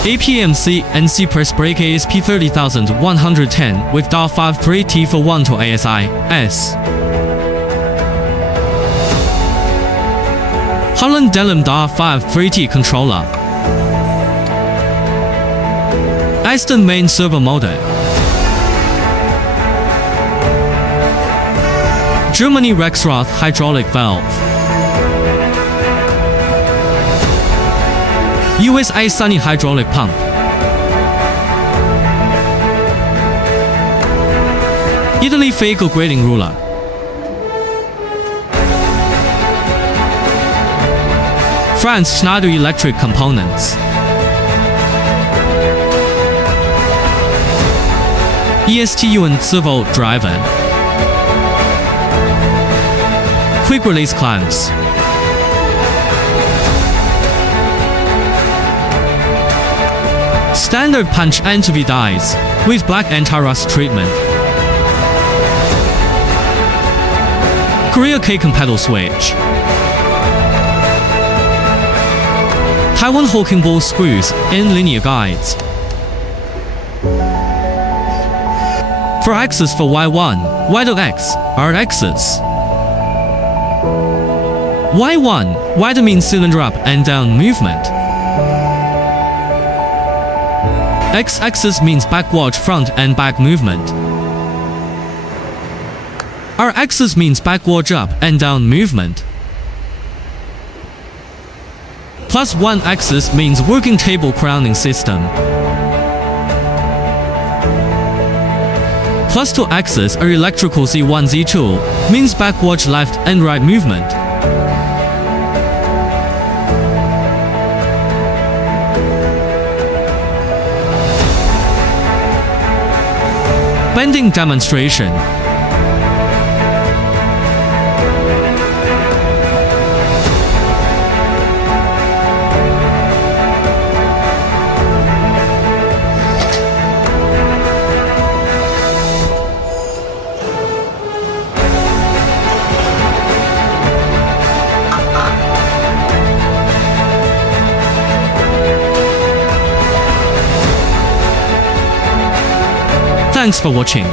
APM CNC Pressbrake ASP 30110 with .5 3T for 1 to ASI S. Holland Delum .5 3T controller. Aston main servo motor. Germany Rexroth hydraulic valve. USA Sunny hydraulic pump. Italy Fago grading ruler. France Schneider electric components. ESTUN servo driver. Quick release clamps. Standard punch anchovy dies with black anti-rust treatment. Korea K-con pedal switch. Taiwan hawking ball screws and linear guides. For axis for Y1, Y.X are axis. Y1, Y means cylinder up and down movement. X-axis means backward front and back movement. R-axis means backward up and down movement. Plus 1 axis means working table crowning system. Plus 2 axis are electrical Z1 Z2 means backward left and right movement. Bending demonstration. Thanks for watching.